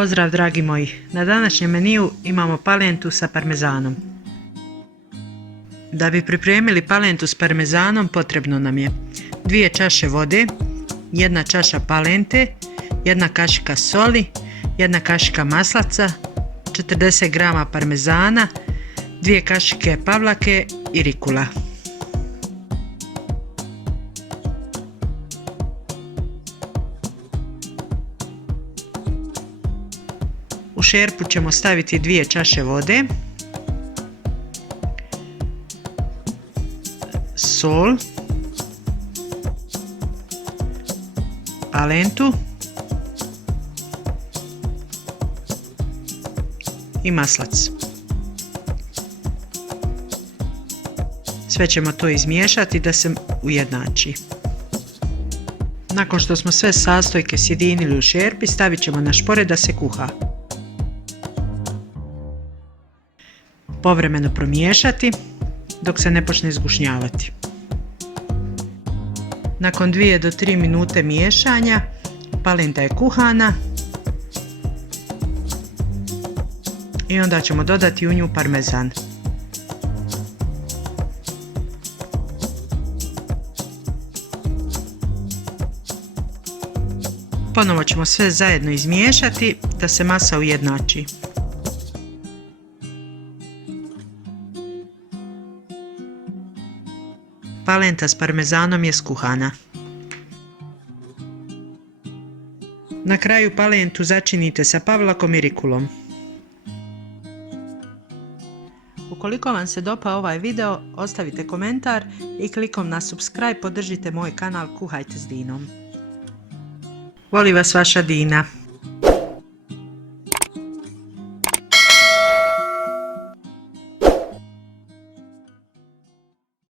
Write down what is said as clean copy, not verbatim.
Pozdrav dragi moji, na današnjem meniju imamo palentu sa parmezanom. Da bi pripremili palentu s parmezanom potrebno nam je 2 čaše vode, 1 čaša palente, 1 kašika soli, 1 kašika maslaca, 40 g parmezana, 2 kašike pavlake i rikula. U šerpu ćemo staviti 2 čaše vode, sol, palentu i maslac. Sve ćemo to izmiješati da se ujednači. Nakon što smo sve sastojke sjedinili u šerpi, stavit ćemo na šporet da se kuha. Povremeno promiješati dok se ne počne zgušnjavati. Nakon 2 do 3 minute miješanja palenta je kuhana i onda ćemo dodati u nju parmezan. Ponovo ćemo sve zajedno izmiješati da se masa ujednači. Palenta s parmezanom je skuhana. Na kraju palentu začinite sa pavlakom i rikulom. Ukoliko vam se dopao ovaj video, ostavite komentar i klikom na subscribe podržite moj kanal Kuhajte s Dinom. Voli vas vaša Dina.